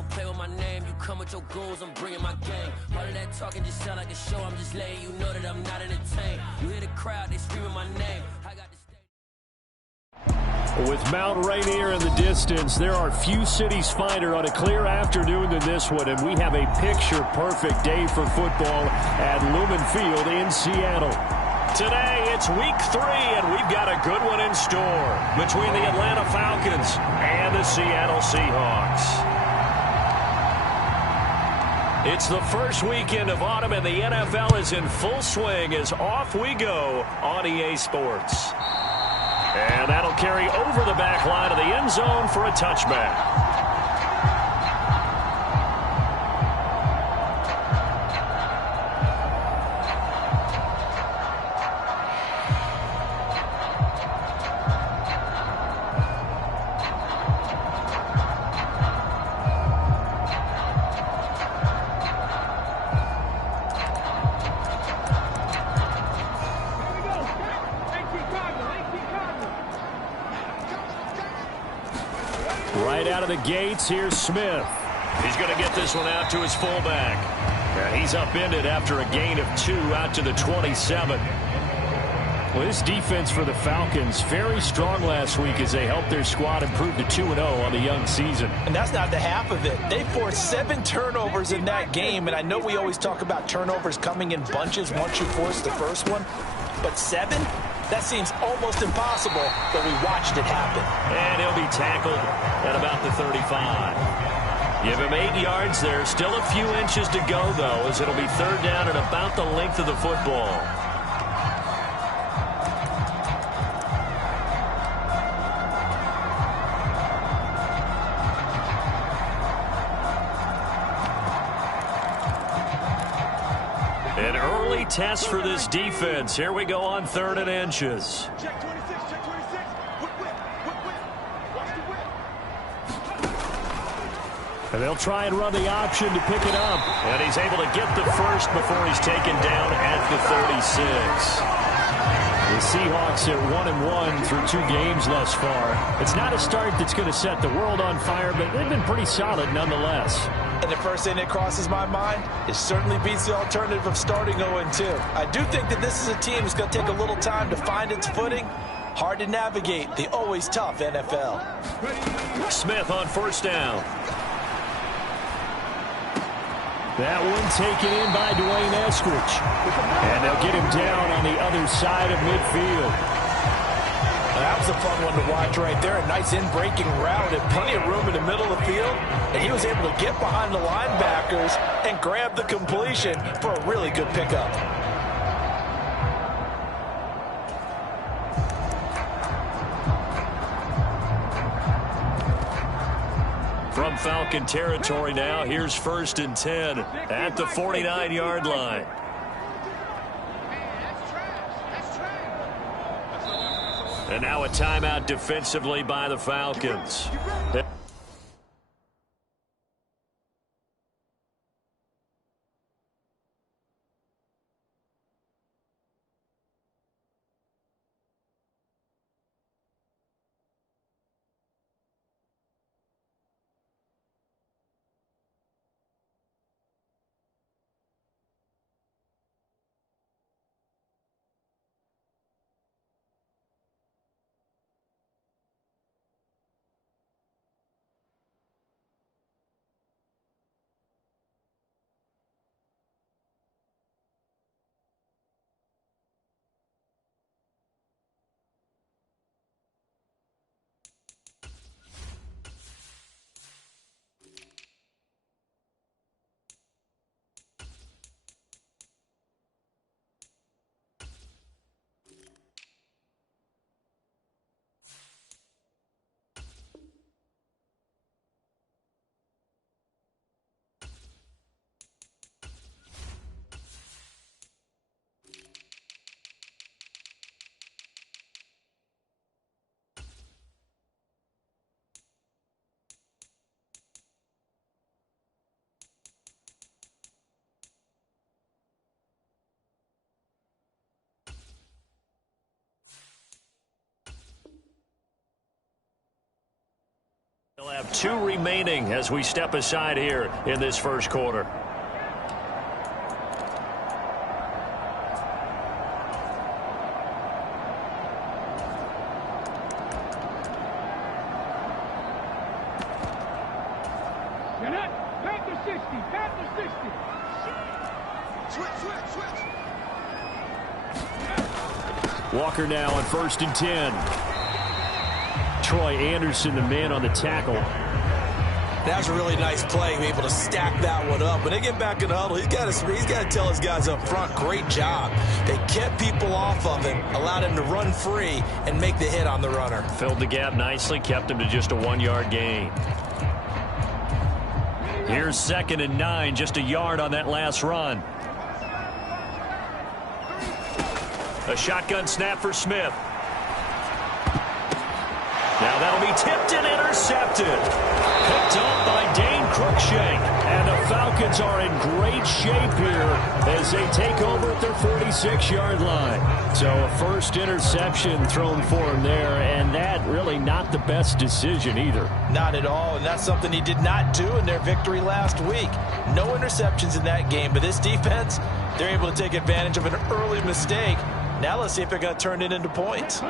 don't play with my name. You come with your goons, I'm bringing my gang. All of that talking just sound like a show. I'm just letting you know that I'm not entertained. You hear the crowd, they screaming my name. I got the With Mount Rainier in the distance, there are few cities finer on a clear afternoon than this one, and we have a picture-perfect day for football at Lumen Field in Seattle. Today, it's week 3, and we've got a good one in store between the Atlanta Falcons and the Seattle Seahawks. It's the first weekend of autumn, and the NFL is in full swing as off we go on EA Sports. And that'll carry over the back line of the end zone for a touchback. Right out of the gates, here's Smith. He's going to get this one out to his fullback. And he's upended after a gain of 2 out to the 27. Well, this defense for the Falcons, very strong last week as they helped their squad improve to 2-0 on the young season. And that's not the half of it. They forced 7 turnovers in that game, and I know we always talk about turnovers coming in bunches once you force the first one, but 7? That seems almost impossible, but we watched it happen. And he'll be tackled at about the 35. Give him 8 yards there. Still a few inches to go, though, as it'll be third down at about the length of the football. An early test for this defense. Here we go on 3rd and inches. Check 26, check 26. Whip. Watch the whip. And they'll try and run the option to pick it up. And he's able to get the first before he's taken down at the 36. The Seahawks are 1-1 through 2 games thus far. It's not a start that's going to set the world on fire, but they've been pretty solid nonetheless. And the first thing that crosses my mind, it certainly beats the alternative of starting 0-2. I do think that this is a team that's going to take a little time to find its footing. Hard to navigate the always tough NFL. Smith on first down. That one taken in by Dwayne Eskridge. And they'll get him down on the other side of midfield. That was a fun one to watch right there. A nice in-breaking route and plenty of room in the middle of the field. And he was able to get behind the linebackers and grab the completion for a really good pickup. From Falcon territory now, here's 1st and 10 at the 49-yard line. And now a timeout defensively by the Falcons. 2 remaining as we step aside here in this first quarter. Walker now on 1st and 10. Troy Anderson, the man on the tackle. That's a really nice play, be able to stack that one up. When they get back in the huddle, he's got to tell his guys up front, great job. They kept people off of him, allowed him to run free and make the hit on the runner. Filled the gap nicely, kept him to just a 1-yard gain. Here's 2nd and 9, just a yard on that last run. A shotgun snap for Smith. Now that'll be tipped and intercepted. Picked up by Dane Cruikshank. And the Falcons are in great shape here as they take over at their 46-yard line. So a first interception thrown for him there, and that really not the best decision either. Not at all, and that's something he did not do in their victory last week. No interceptions in that game, but this defense, they're able to take advantage of an early mistake. Now let's see if they're going to turn it into points.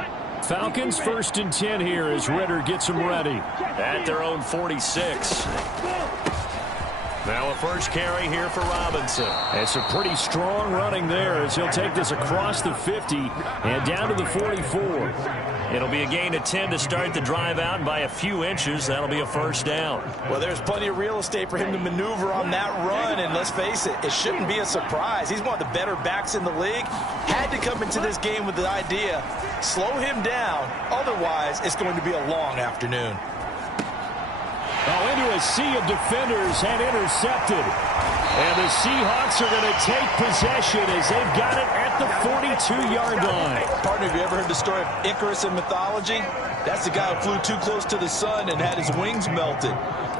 Falcons 1st and 10 here as Ritter gets them ready at their own 46. Now a first carry here for Robinson. It's a pretty strong running there as he'll take this across the 50 and down to the 44. It'll be a gain of 10 to start the drive out, and by a few inches, that'll be a first down. Well, there's plenty of real estate for him to maneuver on that run, and let's face it, it shouldn't be a surprise. He's one of the better backs in the league. Had to come into this game with the idea, slow him down, otherwise it's going to be a long afternoon. Oh, into a sea of defenders and intercepted. And the Seahawks are going to take possession as they've got it at the 42-yard line. Partner, have you ever heard the story of Icarus in mythology? That's the guy who flew too close to the sun and had his wings melted.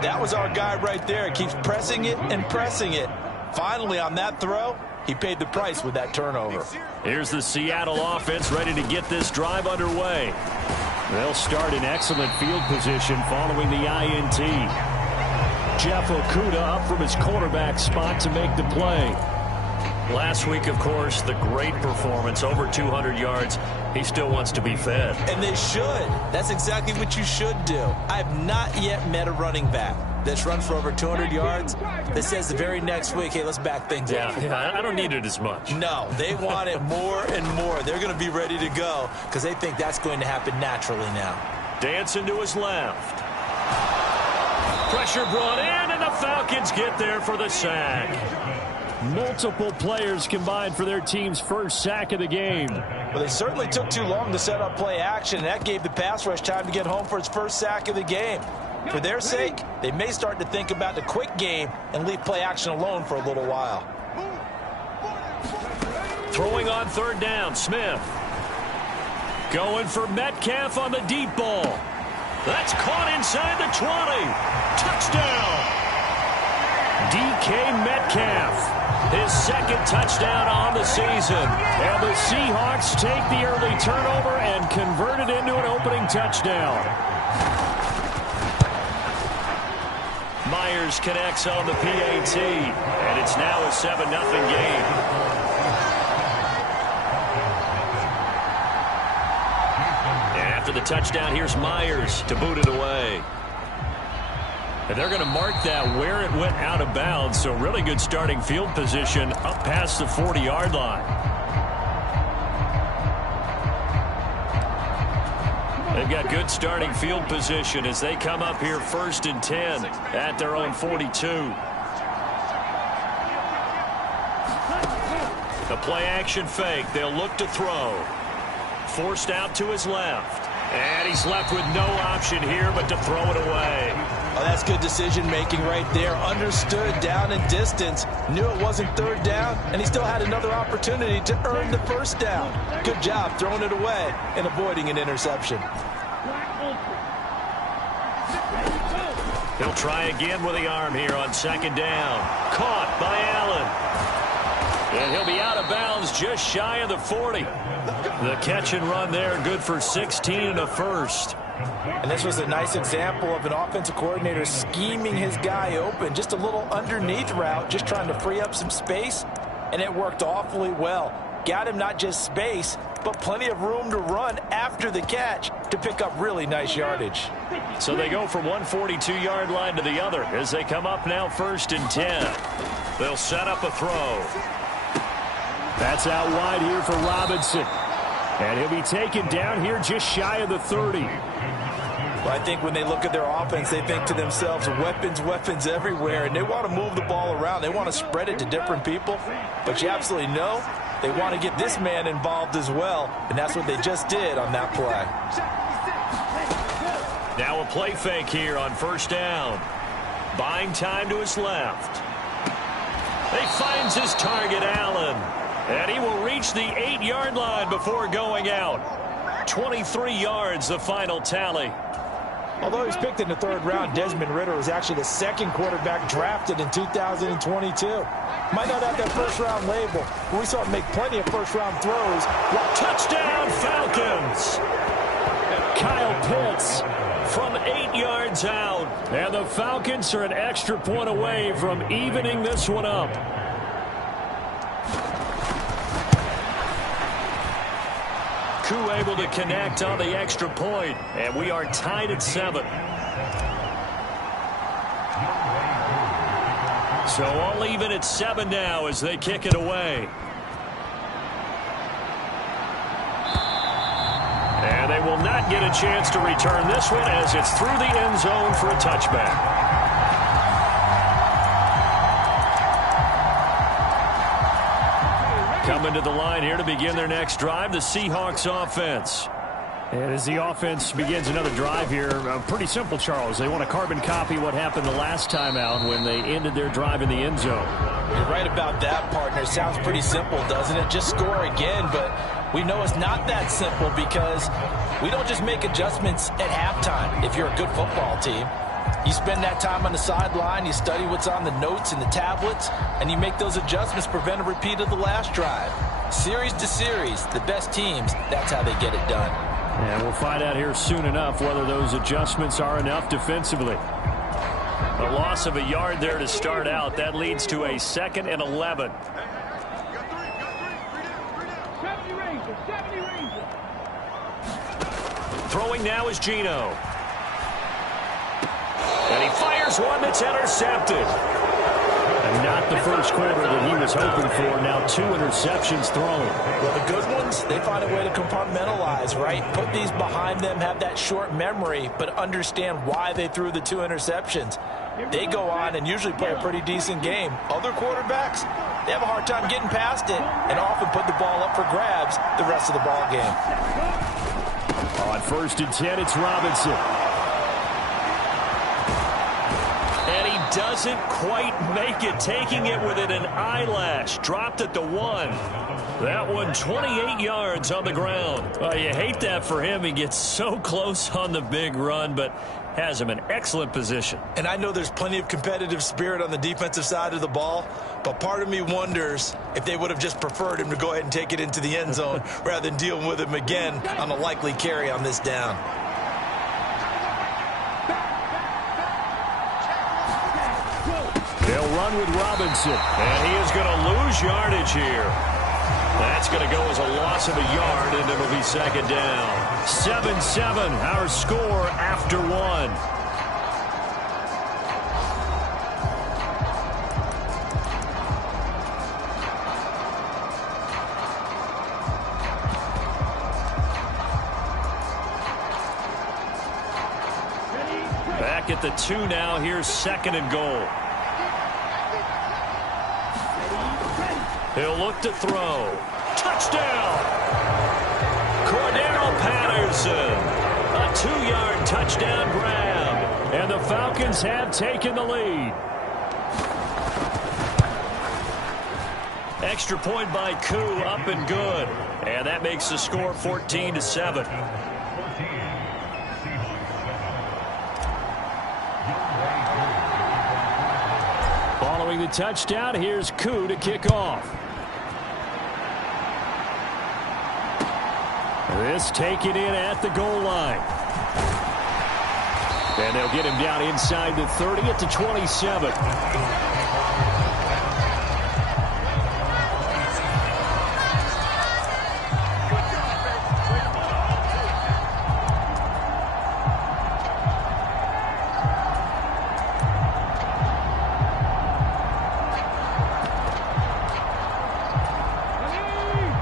That was our guy right there. He keeps pressing it and pressing it. Finally, on that throw, he paid the price with that turnover. Here's the Seattle offense ready to get this drive underway. They'll start in excellent field position following the INT. Jeff Okudah up from his quarterback spot to make the play. Last week, of course, the great performance, over 200 yards. He still wants to be fed. And they should. That's exactly what you should do. I've not yet met a running back that's run for over 200 yards that says the very next week, hey, let's back things up. Yeah, I don't need it as much. No, they want it more and more. They're going to be ready to go because they think that's going to happen naturally now. Dancing to his left. Pressure brought in, and the Falcons get there for the sack. Multiple players combined for their team's first sack of the game. Well, they certainly took too long to set up play action, and that gave the pass rush time to get home for its first sack of the game. For their sake, they may start to think about the quick game and leave play action alone for a little while. Throwing on 3rd down, Smith. Going for Metcalf on the deep ball. That's caught inside the 20. Touchdown. DK Metcalf. His 2nd touchdown on the season. And the Seahawks take the early turnover and convert it into an opening touchdown. Myers connects on the PAT, and it's now a 7-0 game. And after the touchdown, here's Myers to boot it away. And they're going to mark that where it went out of bounds, so really good starting field position up past the 40-yard line. They've got good starting field position as they come up here 1st and 10 at their own 42. The play action fake. They'll look to throw. Forced out to his left. And he's left with no option here but to throw it away. Oh, that's good decision-making right there. Understood down and distance. Knew it wasn't 3rd down, and he still had another opportunity to earn the 1st down. Good job throwing it away and avoiding an interception. He'll try again with the arm here on 2nd down. Caught by Allen. And he'll be out of bounds just shy of the 40. The catch and run there, good for 16 and a first. And this was a nice example of an offensive coordinator scheming his guy open. Just a little underneath route, just trying to free up some space, and it worked awfully well. Got him not just space, but plenty of room to run after the catch to pick up really nice yardage. So they go from one 42-yard line to the other as they come up now 1st and 10. They'll set up a throw. That's out wide here for Robinson. And he'll be taken down here just shy of the 30. Well, I think when they look at their offense, they think to themselves, weapons, weapons everywhere, and they want to move the ball around. They want to spread it to different people, but you absolutely know they want to get this man involved as well, and that's what they just did on that play. Now a play fake here on 1st down. Buying time to his left. He finds his target, Allen, and he will reach the 8-yard line before going out. 23 yards, the final tally. Although he's picked in the 3rd round, Desmond Ridder was actually the 2nd quarterback drafted in 2022. Might not have that 1st-round label, but we saw him make plenty of 1st-round throws. Touchdown, Falcons! Kyle Pitts from 8 yards out. And the Falcons are an extra point away from evening this one up. Koo able to connect on the extra point, and we are tied at 7. So all even at 7 now as they kick it away. And they will not get a chance to return this one as it's through the end zone for a touchback. Coming to the line here to begin their next drive, the Seahawks offense. And as the offense begins another drive here, pretty simple, Charles. They want to carbon copy what happened the last time out when they ended their drive in the end zone. You're right about that, partner. Sounds pretty simple, doesn't it? Just score again, but we know it's not that simple because we don't just make adjustments at halftime if you're a good football team. You spend that time on the sideline, you study what's on the notes and the tablets, and you make those adjustments to prevent a repeat of the last drive. Series to series, the best teams, that's how they get it done. And we'll find out here soon enough whether those adjustments are enough defensively. A loss of a yard there to start out. That leads to a 2nd and 11. Throwing now is Geno. And he fires one that's intercepted. And not the first quarter that he was hoping for. Now 2 interceptions thrown. Well, the good ones, they find a way to compartmentalize, right? Put these behind them, have that short memory, but understand why they threw the 2 interceptions. They go on and usually play a pretty decent game. Other quarterbacks, they have a hard time getting past it and often put the ball up for grabs the rest of the ball game. On 1st and 10, it's Robinson. Doesn't quite make it, taking it within an eyelash. Dropped at the 1. That one 28 yards on the ground. You hate that for him. He gets so close on the big run, but has him in excellent position. And I know there's plenty of competitive spirit on the defensive side of the ball, but part of me wonders if they would have just preferred him to go ahead and take it into the end zone rather than dealing with him again on a likely carry on this down. They'll run with Robinson, and he is going to lose yardage here. That's going to go as a loss of a yard, and it'll be 2nd down. 7-7, our score after 1. Back at the 2 now, here's 2nd and goal. He'll look to throw. Touchdown! Cordero Patterson. A 2-yard touchdown grab. And the Falcons have taken the lead. Extra point by Koo, up and good. And that makes the score 14-7. Following the touchdown, here's Koo to kick off. This taken in at the goal line. And they'll get him down inside the 30 at the 27.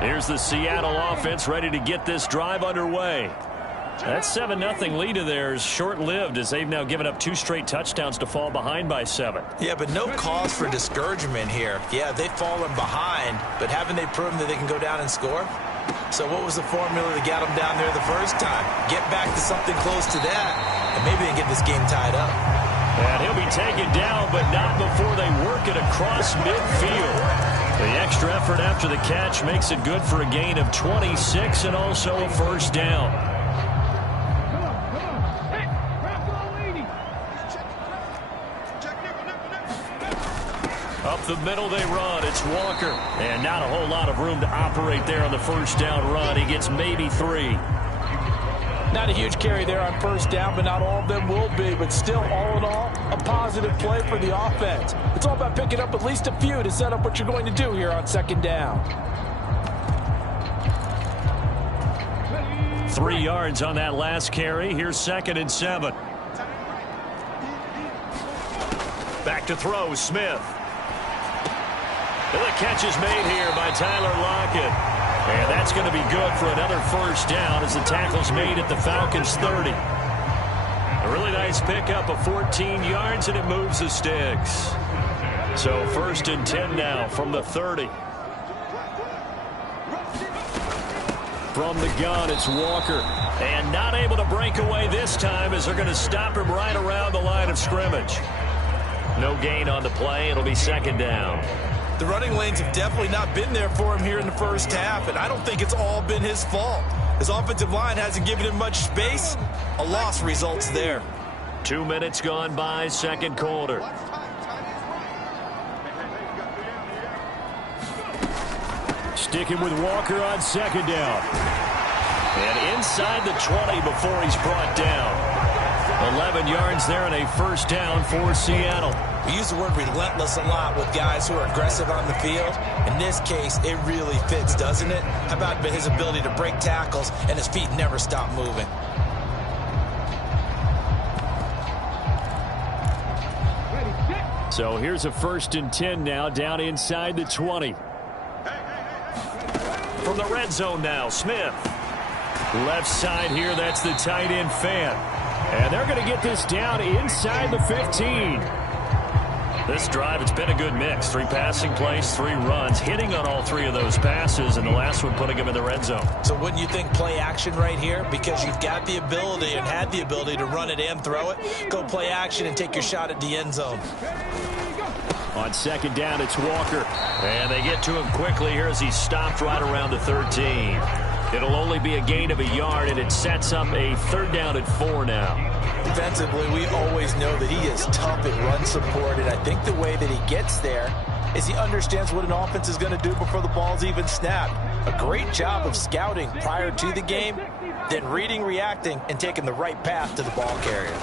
Here's the Seattle offense ready to get this drive underway. That 7-0 lead of theirs short-lived as they've now given up 2 straight touchdowns to fall behind by 7. Yeah, but no cause for discouragement here. Yeah, they've fallen behind, but haven't they proven that they can go down and score? So what was the formula that got them down there the first time? Get back to something close to that, and maybe they can get this game tied up. And he'll be taken down, but not before they work it across midfield. The extra effort after the catch makes it good for a gain of 26 and also a first down. Up the middle they run. It's Walker. And not a whole lot of room to operate there on the first down run. He gets maybe 3. Not a huge carry there on first down, but not all of them will be. But still, all in all, a positive play for the offense. It's all about picking up at least a few to set up what you're going to do here on second down. 3 yards on that last carry. Here's 2nd and 7. Back to throw, Smith. And the catch is made here by Tyler Lockett. And that's going to be good for another first down as the tackle's made at the Falcons' 30. A really nice pickup of 14 yards, and it moves the sticks. So 1st and 10 now from the 30. From the gun, it's Walker. And not able to break away this time as they're going to stop him right around the line of scrimmage. No gain on the play. It'll be 2nd down. The running lanes have definitely not been there for him here in the first half, and I don't think it's all been his fault. His offensive line hasn't given him much space. A loss results there. 2 minutes gone by, 2nd quarter. Sticking with Walker on 2nd down. And inside the 20 before he's brought down. 11 yards there and a first down for Seattle. We use the word relentless a lot with guys who are aggressive on the field. In this case, it really fits, doesn't it? How about his ability to break tackles and his feet never stop moving? So here's a 1st and 10 now down inside the 20. From the red zone now, Smith. Left side here, that's the tight end Fan. And they're going to get this down inside the 15. This drive, it's been a good mix. 3 passing plays, 3 runs, hitting on all 3 of those passes, and the last one putting him in the red zone. So wouldn't you think play action right here? Because you've got the ability and had the ability to run it and throw it. Go play action and take your shot at the end zone. On 2nd down, it's Walker. And they get to him quickly here as he's stopped right around the 13. It'll only be a gain of a yard, and it sets up a 3rd down and 4 now. Defensively, we always know that he is tough at run support, and I think the way that he gets there is he understands what an offense is going to do before the ball's even snapped. A great job of scouting prior to the game, then reading, reacting, and taking the right path to the ball carrier.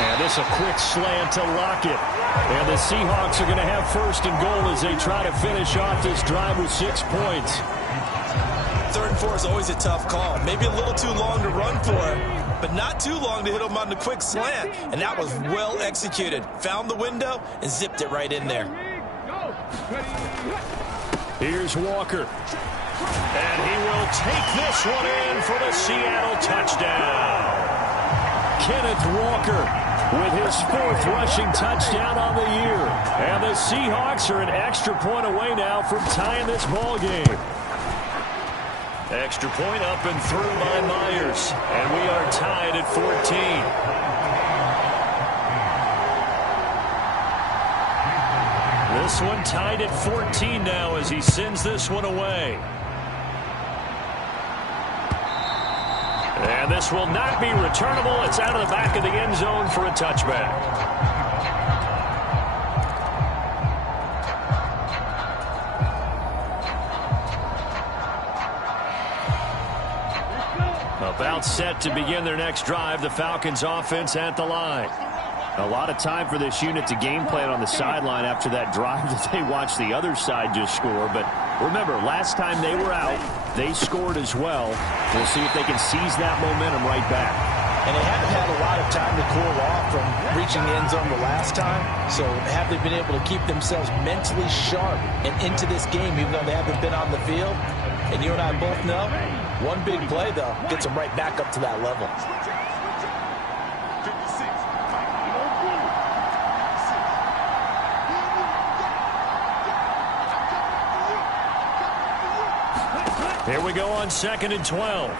And this a quick slant to Lockett. And the Seahawks are going to have 1st and goal as they try to finish off this drive with 6 points. 3rd and 4 is always a tough call. Maybe a little too long to run for it, but not too long to hit him on the quick slant. And that was well executed. Found the window and zipped it right in there. Here's Walker. And he will take this one in for the Seattle touchdown. Kenneth Walker with his 4th rushing touchdown on the year. And the Seahawks are an extra point away now from tying this ball game. Extra point up and through by Myers. And we are tied at 14. This one tied at 14 now as he sends this one away. And this will not be returnable. It's out of the back of the end zone for a touchback. About set to begin their next drive, the Falcons offense at the line. A lot of time for this unit to game plan on the sideline after that drive that they watched the other side just score. But remember, last time they were out, they scored as well. We'll see if they can seize that momentum right back. And they haven't had a lot of time to cool off from reaching the end zone the last time. So have they been able to keep themselves mentally sharp and into this game even though they haven't been on the field? And you and I both know, one big play, though, gets them right back up to that level. Here we go on 2nd and 12.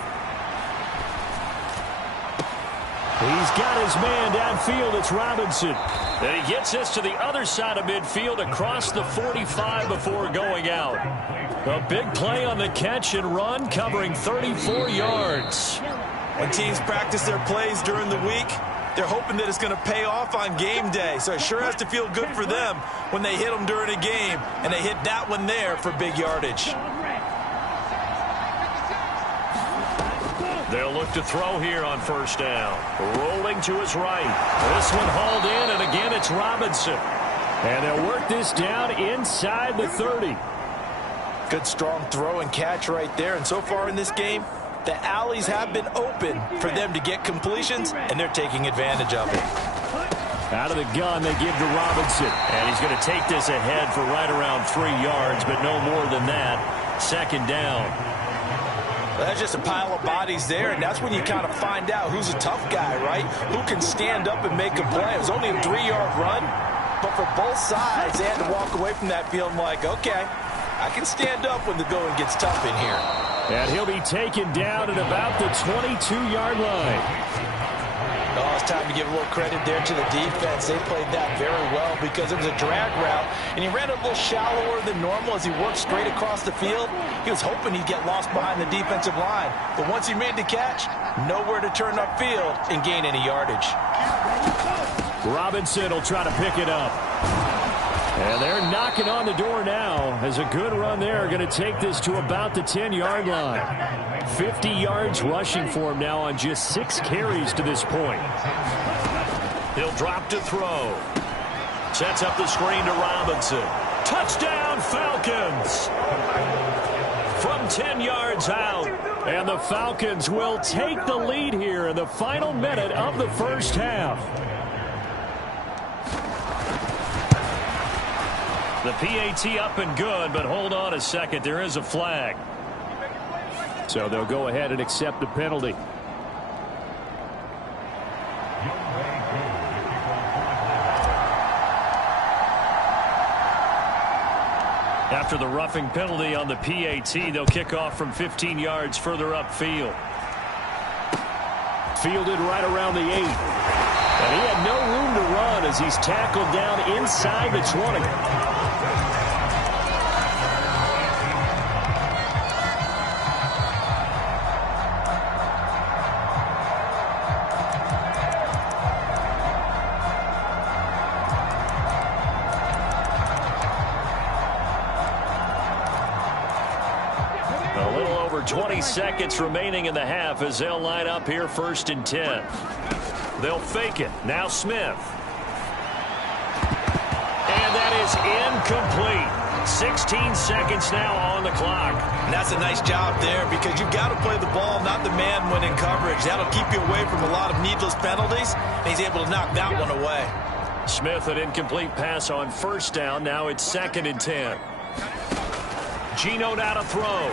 He's got his man downfield. It's Robinson. And he gets us to the other side of midfield across the 45 before going out. A big play on the catch and run, covering 34 yards. When teams practice their plays during the week, they're hoping that it's going to pay off on game day. So it sure has to feel good for them when they hit them during a game, and they hit that one there for big yardage. They'll look to throw here on 1st down. Rolling to his right. This one hauled in, and again it's Robinson. And they'll work this down inside the 30. Good strong throw and catch right there. And so far in this game, the alleys have been open for them to get completions, and they're taking advantage of it. Out of the gun, they give to Robinson. And he's going to take this ahead for right around 3 yards, but no more than that. 2nd down. Well, that's just a pile of bodies there, and that's when you kind of find out who's a tough guy, right? Who can stand up and make a play. It was only a 3-yard run, but for both sides, they had to walk away from that feeling like, okay, I can stand up when the going gets tough in here. And he'll be taken down at about the 22-yard line. Oh, it's time to give a little credit there to the defense. They played that very well because it was a drag route, and he ran a little shallower than normal as he worked straight across the field. He was hoping he'd get lost behind the defensive line, but once he made the catch, nowhere to turn upfield and gain any yardage. Robinson will try to pick it up. And they're knocking on the door now as a good run there. Going to take this to about the 10-yard line. 50 yards rushing for him now on just 6 carries to this point. He'll drop to throw. Sets up the screen to Robinson. Touchdown, Falcons! From 10 yards out. And the Falcons will take the lead here in the final minute of the 1st half. The PAT up and good, but hold on a second. There is a flag. So they'll go ahead and accept the penalty. After the roughing penalty on the PAT, they'll kick off from 15 yards further upfield. Fielded right around the 8. And he had no room to run as he's tackled down inside the 20. A little over 20 seconds remaining in the half as they'll line up here 1st and 10. They'll fake it. Now Smith. And that is incomplete. 16 seconds now on the clock. And that's a nice job there because you've got to play the ball, not the man when in coverage. That'll keep you away from a lot of needless penalties, and he's able to knock that one away. Smith, an incomplete pass on 1st down. Now it's 2nd and 10. Geno now to throw.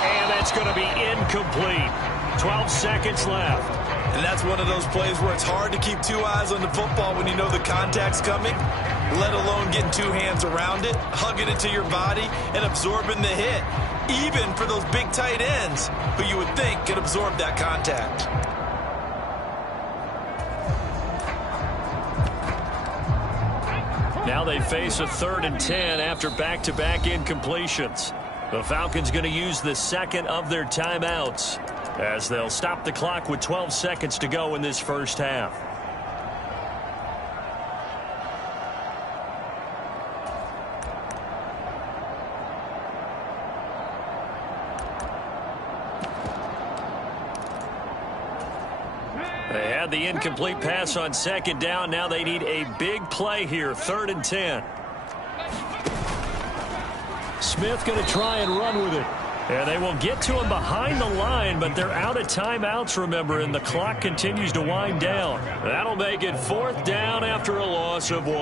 And that's going to be incomplete. 12 seconds left. And that's one of those plays where it's hard to keep 2 eyes on the football when you know the contact's coming, let alone getting 2 hands around it, hugging it to your body, and absorbing the hit, even for those big tight ends who you would think could absorb that contact. Now they face a 3rd and 10 after back-to-back incompletions. The Falcons going to use the 2nd of their timeouts as they'll stop the clock with 12 seconds to go in this 1st half. Had the incomplete pass on second down. Now they need a big play here, 3rd and 10. Smith going to try and run with it. And they will get to him behind the line, but they're out of timeouts, remember, and the clock continues to wind down. That'll make it 4th down after a loss of 1.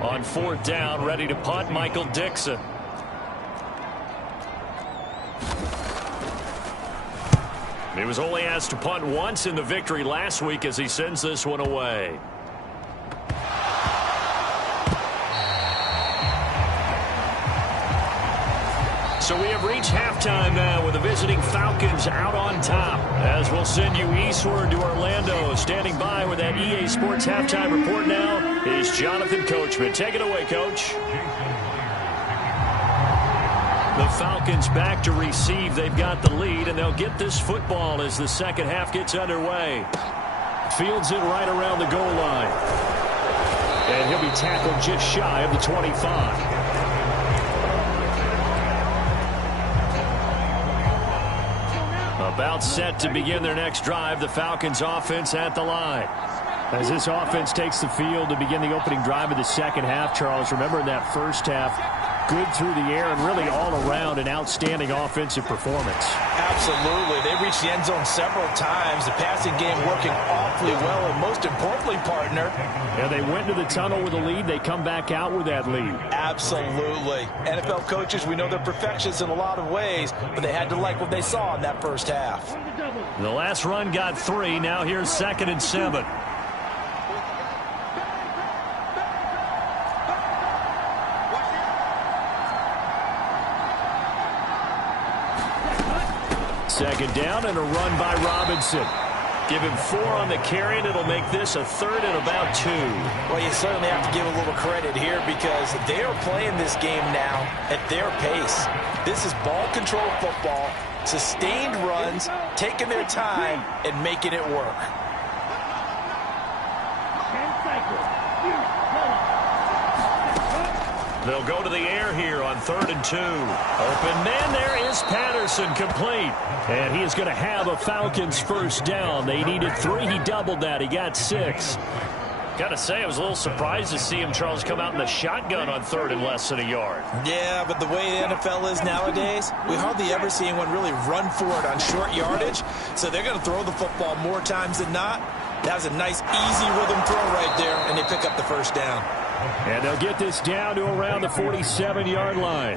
On 4th down, ready to punt, Michael Dixon. He was only asked to punt once in the victory last week as he sends this one away. So we have reached halftime now with the visiting Falcons out on top. As we'll send you eastward to Orlando. Standing by with that EA Sports halftime report now is Jonathan Coachman. Take it away, Coach. The Falcons back to receive. They've got the lead, and they'll get this football as the second half gets underway. Fields it right around the goal line. And he'll be tackled just shy of the 25. About set to begin their next drive. The Falcons offense at the line. As this offense takes the field to begin the opening drive of the second half, Charles, remember in that first half, good through the air and really all around an outstanding offensive performance. Absolutely. They reached the end zone several times. The passing game working awfully well, and most importantly, partner. And they went to the tunnel with a lead. They come back out with that lead. Absolutely. NFL coaches, we know they're perfectionists in a lot of ways, but they had to like what they saw in that first half. The last run got 3. Now here's 2nd and 7. Second down and a run by Robinson. Give him 4 on the carry, and it'll make this a 3rd and about 2. Well, you certainly have to give a little credit here because they are playing this game now at their pace. This is ball control football, sustained runs, taking their time, and making it work. They'll go to the air here on 3rd and 2. Open man, there is Patterson, complete. And he is going to have a Falcons first down. They needed 3. He doubled that. He got 6. Got to say, I was a little surprised to see him, Charles, come out in the shotgun on 3rd and less than a yard. Yeah, but the way the NFL is nowadays, we hardly ever see anyone really run for it on short yardage. So they're going to throw the football more times than not. That was a nice, easy rhythm throw right there, and they pick up the first down. And they'll get this down to around the 47-yard line.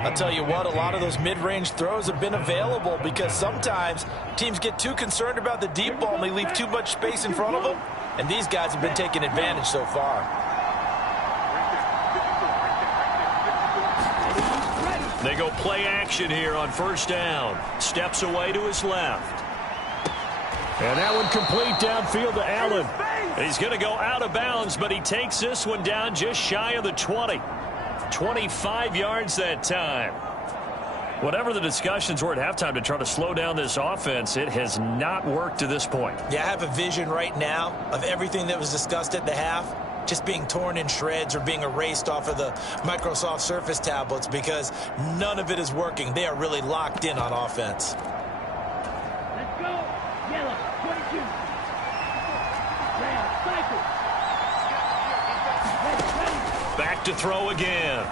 I'll tell you what, a lot of those mid-range throws have been available because sometimes teams get too concerned about the deep ball and they leave too much space in front of them. And these guys have been taking advantage so far. They go play action here on first down. Steps away to his left. And that one complete downfield to Allen. He's going to go out of bounds, but he takes this one down just shy of the 20. 25 yards that time. Whatever the discussions were at halftime to try to slow down this offense, it has not worked to this point. Yeah, I have a vision right now of everything that was discussed at the half just being torn in shreds or being erased off of the Microsoft Surface tablets because none of it is working. They are really locked in on offense. Let's go. Yellow, 22. Red, cycle. Back to throw again.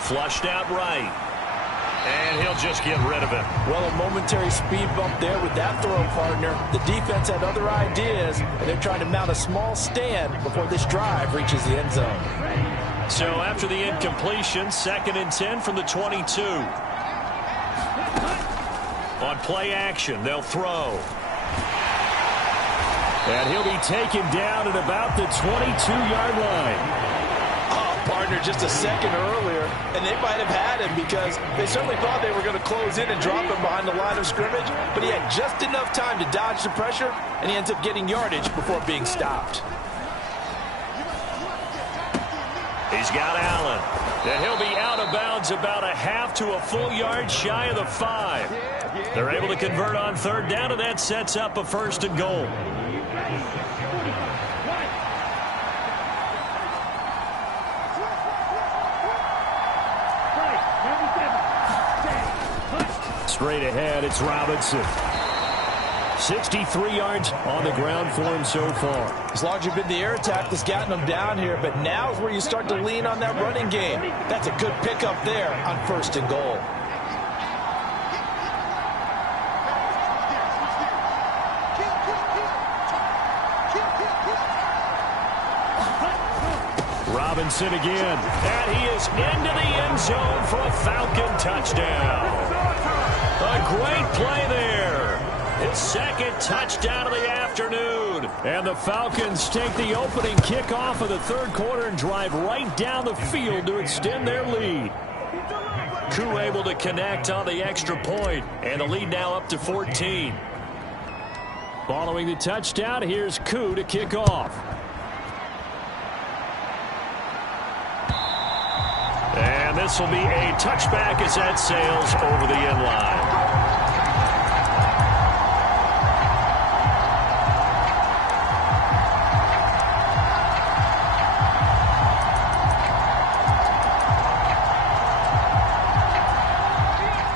Flushed out right. And he'll just get rid of it. Well, a momentary speed bump there with that throw, partner. The defense had other ideas, and they're trying to mount a small stand before this drive reaches the end zone. So after the incompletion, 2nd and 10 from the 22. On play action, they'll throw. And he'll be taken down at about the 22-yard line. Partner just a second earlier, and they might have had him because they certainly thought they were going to close in and drop him behind the line of scrimmage, but he had just enough time to dodge the pressure, and he ends up getting yardage before being stopped. He's got Allen, and he'll be out of bounds about a half to a full yard shy of the 5. They're able to convert on 3rd down, and that sets up a 1st and goal. Straight ahead, it's Robinson. 63 yards on the ground for him so far. As largely been the air attack that's gotten him down here, but now is where you start to lean on that running game. That's a good pickup there on 1st and goal. Robinson again, and he is into the end zone for a Falcon touchdown. A great play there. His 2nd touchdown of the afternoon. And the Falcons take the opening kickoff of the 3rd quarter and drive right down the field to extend their lead. Koo able to connect on the extra point, and the lead now up to 14. Following the touchdown, here's Koo to kick off. And this will be a touchback as that sails over the end line.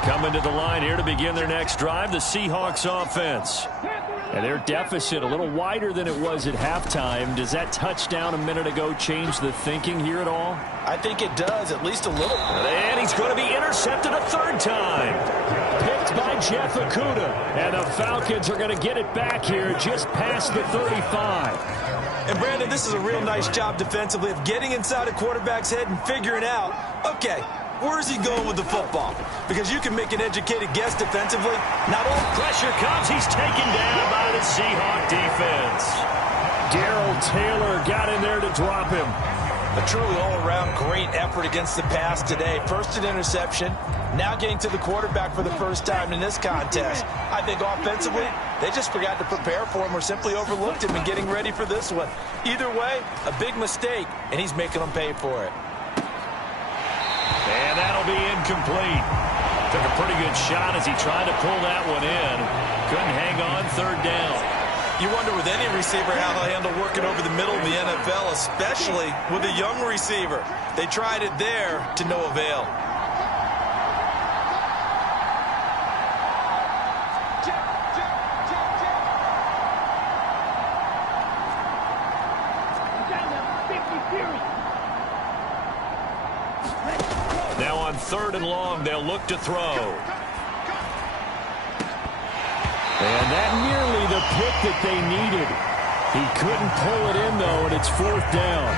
Coming to the line here to begin their next drive, the Seahawks offense. And their deficit a little wider than it was at halftime. Does that touchdown a minute ago change the thinking here at all? I think it does, at least a little. And he's going to be intercepted a 3rd time. Picked by Jeff Okudah. And the Falcons are going to get it back here just past the 35. And Brandon, this is a real nice job defensively of getting inside a quarterback's head and figuring out, okay, where is he going with the football? Because you can make an educated guess defensively. Not all pressure comes. He's taken down by the Seahawk defense. Darrell Taylor got in there to drop him. A truly all-around great effort against the pass today. First an interception, now getting to the quarterback for the first time in this contest. I think offensively, they just forgot to prepare for him or simply overlooked him in getting ready for this one. Either way, a big mistake, and he's making them pay for it. And that'll be incomplete. Took a pretty good shot as he tried to pull that one in. Couldn't hang on 3rd down. You wonder with any receiver how they'll handle working over the middle of the NFL, especially with a young receiver. They tried it there to no avail. Now on 3rd and long, they'll look to throw. And that nearly the pick that they needed. He couldn't pull it in, though, and it's 4th down.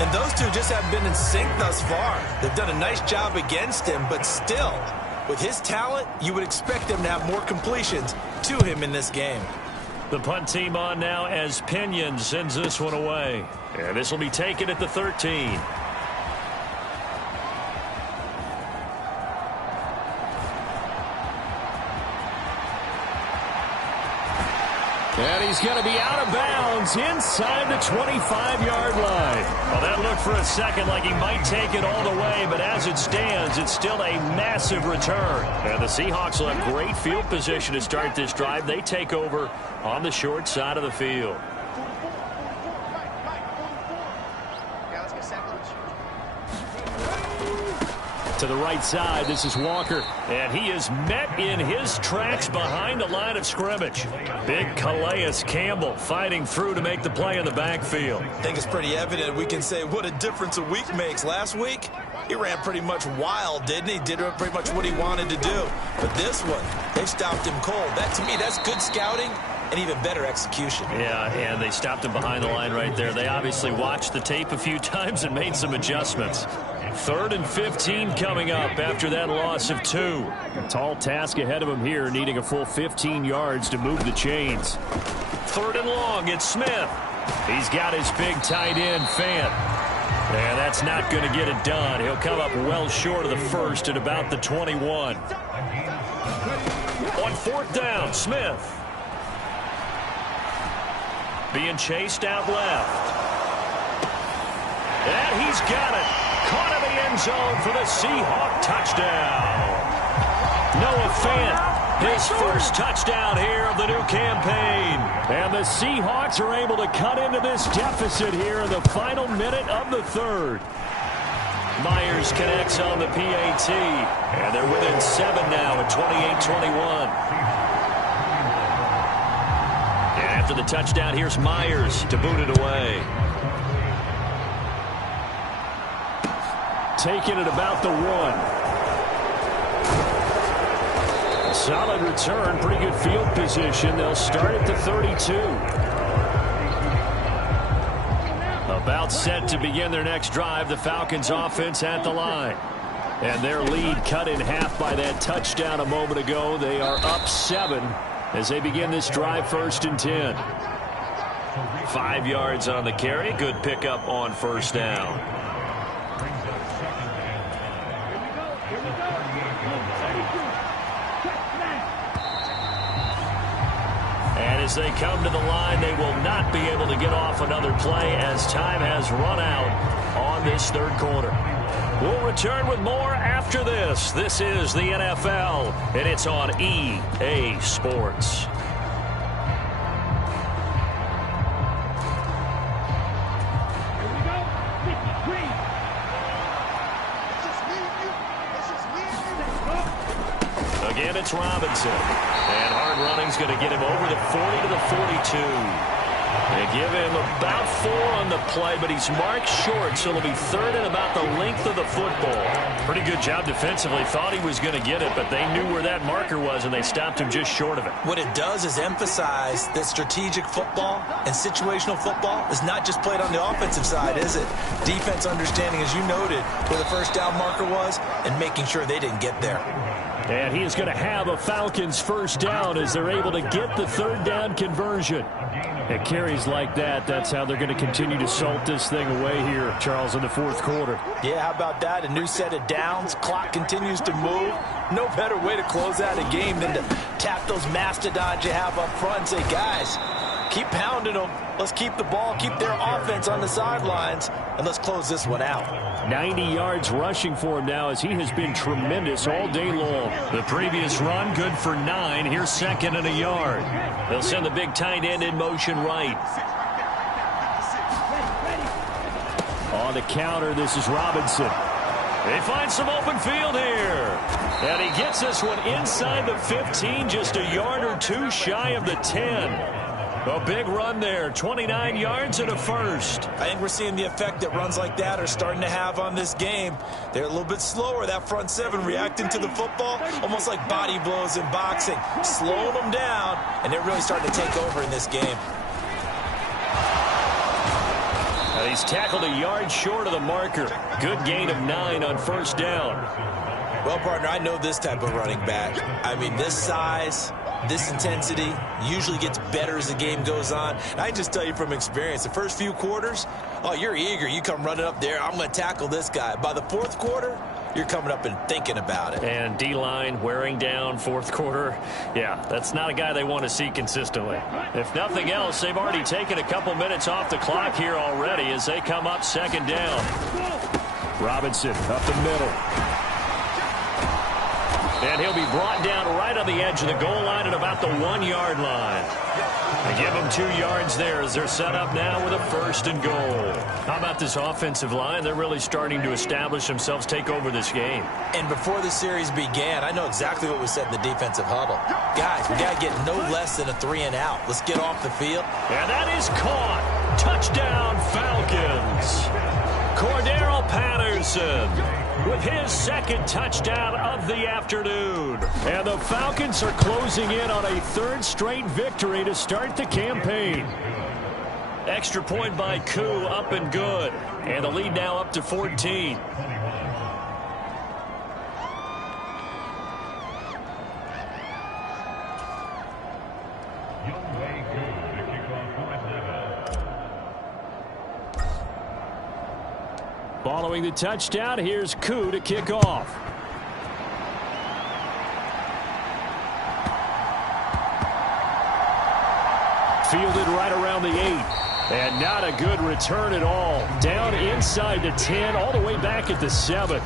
And those two just haven't been in sync thus far. They've done a nice job against him, but still, with his talent, you would expect them to have more completions to him in this game. The punt team on now as Pinion sends this one away. And this will be taken at the 13. And he's going to be out of bounds inside the 25-yard line. Well, that looked for a second like he might take it all the way, but as it stands, it's still a massive return. And the Seahawks will have great field position to start this drive. They take over on the short side of the field. To the right side, this is Walker, and he is met in his tracks behind the line of scrimmage. Big Calais Campbell fighting through to make the play in the backfield. I think it's pretty evident we can say what a difference a week makes. Last week, he ran pretty much wild, didn't he? Did pretty much what he wanted to do. But this one, they stopped him cold. That, to me, that's good scouting and even better execution. Yeah, and they stopped him behind the line right there. They obviously watched the tape a few times and made some adjustments. 3rd and 15 coming up after that loss of 2. A tall task ahead of him here, needing a full 15 yards to move the chains. 3rd and long, it's Smith. He's got his big tight end, Fant. And that's not going to get it done. He'll come up well short of the first at about the 21. On 4th down, Smith. Being chased out left. And he's got it. Caught in the end zone for the Seahawk touchdown. Noah Fant, his first touchdown here of the new campaign. And the Seahawks are able to cut into this deficit here in the final minute of the 3rd. Myers connects on the PAT, and they're within 7 now at 28-21. After the touchdown, here's Myers to boot it away. Taking it about the 1. Solid return, pretty good field position. They'll start at the 32. About set to begin their next drive. The Falcons offense at the line. And their lead cut in half by that touchdown a moment ago. They are up 7 as they begin this drive, 1st and 10. 5 yards on the carry. Good pickup on 1st down. And as they come to the line, they will not be able to get off another play as time has run out on this 3rd quarter. We'll return with more after this. This is the NFL, and it's on EA Sports. Again, it's Robinson. And hard running's going to get him over the 40 to the 42. They give him about 4 on the play, but he's marked short, so it'll be 3rd and about the length of the football. Pretty good job defensively. Thought he was going to get it, but they knew where that marker was, and they stopped him just short of it. What it does is emphasize that strategic football and situational football is not just played on the offensive side, is it? Defense understanding, as you noted, where the 1st down marker was and making sure they didn't get there. And he is going to have a Falcons 1st down as they're able to get the 3rd down conversion. It carries like that. That's how they're going to continue to salt this thing away here, Charles, in the 4th quarter. Yeah, how about that? A new set of downs. Clock continues to move. No better way to close out a game than to tap those mastodons you have up front and say, guys, keep pounding them. Let's keep the ball, keep their offense on the sidelines, and let's close this one out. 90 yards rushing for him now as he has been tremendous all day long. The previous run, good for 9. Here's 2nd and a yard. They'll send the big tight end in motion right. On the counter, this is Robinson. They find some open field here. And he gets this one inside the 15, just a yard or 2 shy of the 10. A big run there, 29 yards and a 1st. I think we're seeing the effect that runs like that are starting to have on this game. They're a little bit slower, that front 7 reacting to the football, almost like body blows in boxing, slowing them down, and they're really starting to take over in this game. And he's tackled a yard short of the marker. Good gain of 9 on 1st down. Well, partner, I know this type of running back. I mean, this size, this intensity usually gets better as the game goes on. And I just tell you from experience, the first few quarters, oh, you're eager. You come running up there, I'm going to tackle this guy. By the 4th quarter, you're coming up and thinking about it. And D-line wearing down 4th quarter. Yeah, that's not a guy they want to see consistently. If nothing else, they've already taken a couple minutes off the clock here already as they come up 2nd down. Robinson up the middle. And he'll be brought down right on the edge of the goal line at about the 1-yard line. They give him 2 yards there as they're set up now with a 1st and goal. How about this offensive line? They're really starting to establish themselves, take over this game. And before the series began, I know exactly what was said in the defensive huddle. Guys, we got to get no less than a 3 and out. Let's get off the field. And that is caught. Touchdown, Falcons. Cordero Patterson with his 2nd touchdown of the afternoon. And the Falcons are closing in on a 3rd straight victory to start the campaign. Extra point by Koo, up and good. And the lead now up to 14. Following the touchdown, here's Koo to kick off. Fielded right around the 8. And not a good return at all. Down inside the 10, all the way back at the 7.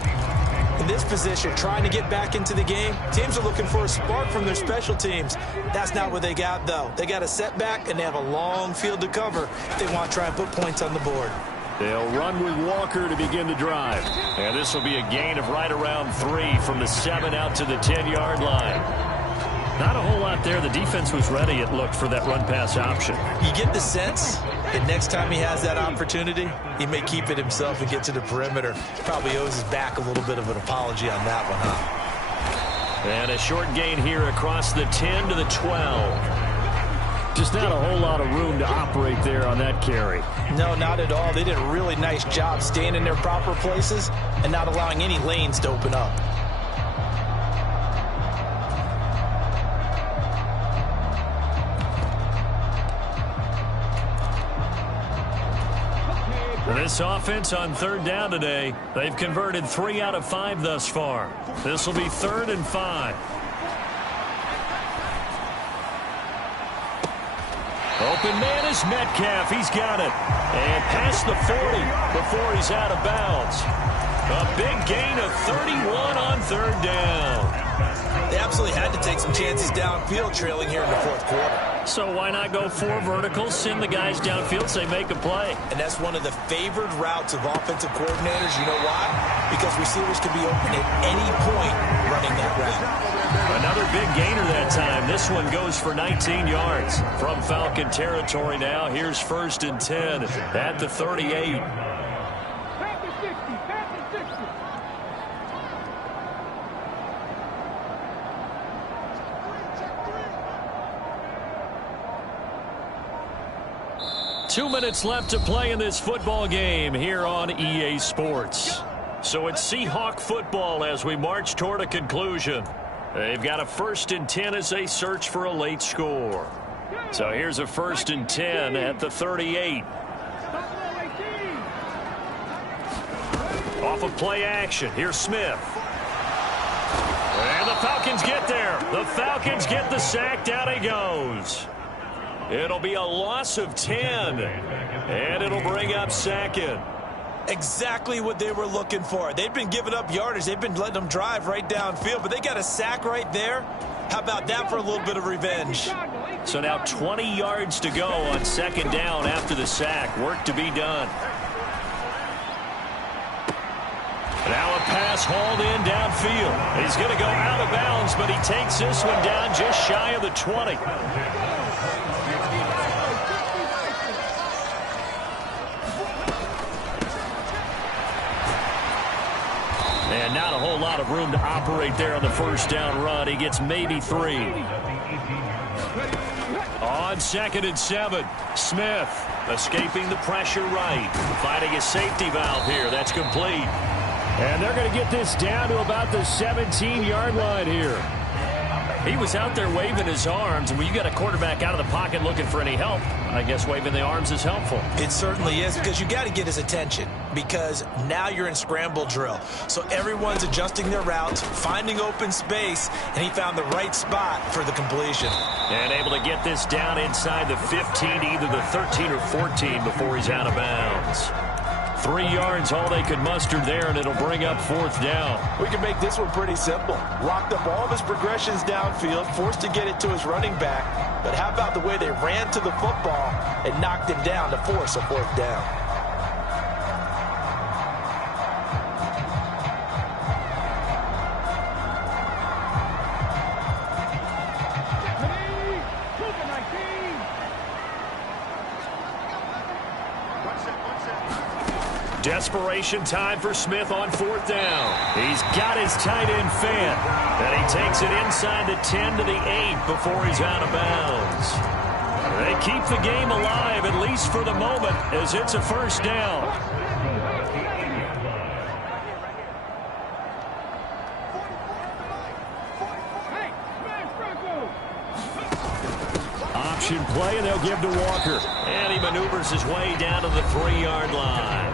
In this position, trying to get back into the game, teams are looking for a spark from their special teams. That's not what they got, though. They got a setback, and they have a long field to cover if they want to try and put points on the board. They'll run with Walker to begin the drive. And this will be a gain of right around 3 from the 7 out to the 10-yard line. Not a whole lot there. The defense was ready, it looked, for that run-pass option. You get the sense that next time he has that opportunity, he may keep it himself and get to the perimeter. Probably owes his back a little bit of an apology on that one, huh? And a short gain here across the 10 to the 12. Just not a whole lot of room to operate there on that carry. No, not at all. They did a really nice job staying in their proper places and not allowing any lanes to open up. This offense on third down today, they've converted 3 out of 5 thus far. This will be 3rd and 5. Open man is Metcalf. He's got it. And past the 40 before he's out of bounds. A big gain of 31 on third down. They absolutely had to take some chances downfield trailing here in the fourth quarter. So why not go 4 verticals, send the guys downfield, say make a play. And that's one of the favored routes of offensive coordinators. You know why? Because receivers can be open at any point running that route. Another big gainer that time. This one goes for 19 yards from Falcon territory now. Here's 1st and 10 at the 38. Falcon 60, Falcon 60. 2 minutes left to play in this football game here on EA Sports. So it's Seahawk football as we march toward a conclusion. They've got a 1st and 10 as they search for a late score. So here's a 1st and 10 at the 38. Off of play action. Here's Smith. And the Falcons get there. The Falcons get the sack. Down he goes. It'll be a loss of 10. And it'll bring up 2nd. Exactly what they were looking for. They've been giving up yardage. They've been letting them drive right downfield, but they got a sack right there. How about that for a little bit of revenge? So now 20 yards to go on 2nd down after the sack. Work to be done. Now a pass hauled in downfield. He's going to go out of bounds, but he takes this one down just shy of the 20. And not a whole lot of room to operate there on the 1st down run. He gets maybe 3. On 2nd and 7, Smith escaping the pressure right. Finding a safety valve here. That's complete. And they're going to get this down to about the 17-yard line here. He was out there waving his arms, and when you got a quarterback out of the pocket looking for any help, I guess waving the arms is helpful. It certainly is, because you got to get his attention, because now you're in scramble drill. So everyone's adjusting their routes, finding open space, and he found the right spot for the completion. And able to get this down inside the 15, either the 13 or 14 before he's out of bounds. 3 yards, all they could muster there, and it'll bring up 4th down. We can make this one pretty simple. Locked up all of his progressions downfield, forced to get it to his running back. But how about the way they ran to the football and knocked him down to force a 4th down? Desperation time for Smith on 4th down. He's got his tight end Fant. And he takes it inside the 10 to the 8 before he's out of bounds. They keep the game alive, at least for the moment, as it's a 1st down. Option play, and they'll give to Walker. And he maneuvers his way down to the 3-yard line.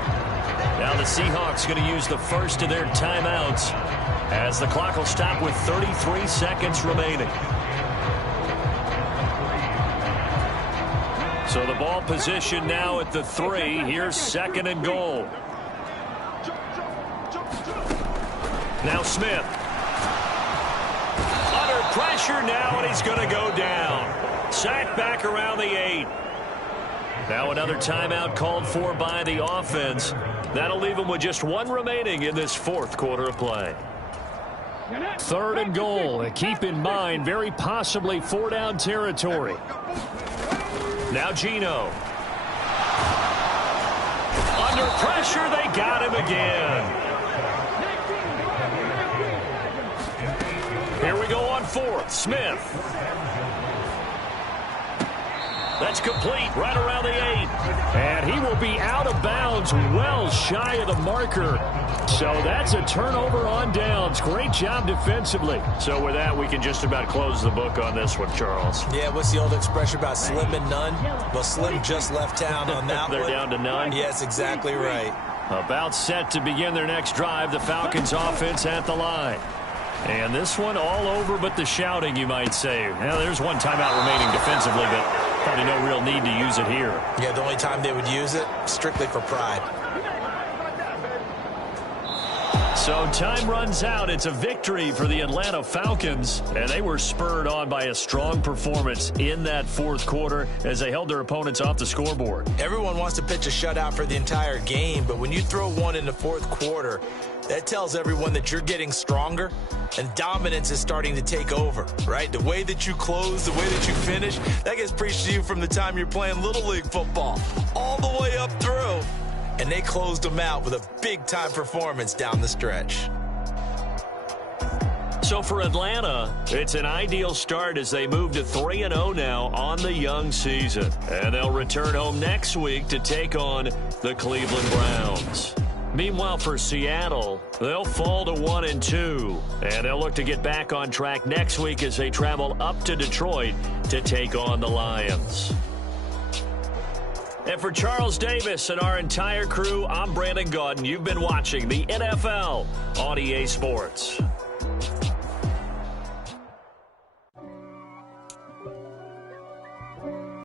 Now the Seahawks going to use the first of their timeouts as the clock will stop with 33 seconds remaining. So the ball position now at the 3. Here's 2nd and goal. Now Smith. Under pressure now, and he's going to go down. Sacked back around the 8. Now another timeout called for by the offense. That'll leave them with just 1 remaining in this 4th quarter of play. 3rd and goal. Keep in mind, very possibly 4-down territory. Now Gino. Under pressure, they got him again. Here we go on 4th. Smith. That's complete right around the 8. And he will be out of bounds well shy of the marker. So that's a turnover on downs. Great job defensively. So with that, we can just about close the book on this one, Charles. Yeah, what's the old expression about slim and none? Well, Slim just left town on that They're one. down to none? Yes, exactly right. About set to begin their next drive. The Falcons offense at the line. And this one all over but the shouting, you might say. Now, there's one timeout remaining defensively, but probably no real need to use it here. Yeah, the only time they would use it, strictly for pride. So time runs out. It's a victory for the Atlanta Falcons, and they were spurred on by a strong performance in that 4th quarter as they held their opponents off the scoreboard. Everyone wants to pitch a shutout for the entire game, but when you throw one in the 4th quarter, that tells everyone that you're getting stronger and dominance is starting to take over, right? The way that you close, the way that you finish, that gets preached to you from the time you're playing Little League football all the way up through. And they closed them out with a big-time performance down the stretch. So for Atlanta, it's an ideal start as they move to 3-0 now on the young season. And they'll return home next week to take on the Cleveland Browns. Meanwhile, for Seattle, they'll fall to 1-2. And they'll look to get back on track next week as they travel up to Detroit to take on the Lions. And for Charles Davis and our entire crew, I'm Brandon Gaudin. You've been watching the NFL on EA Sports.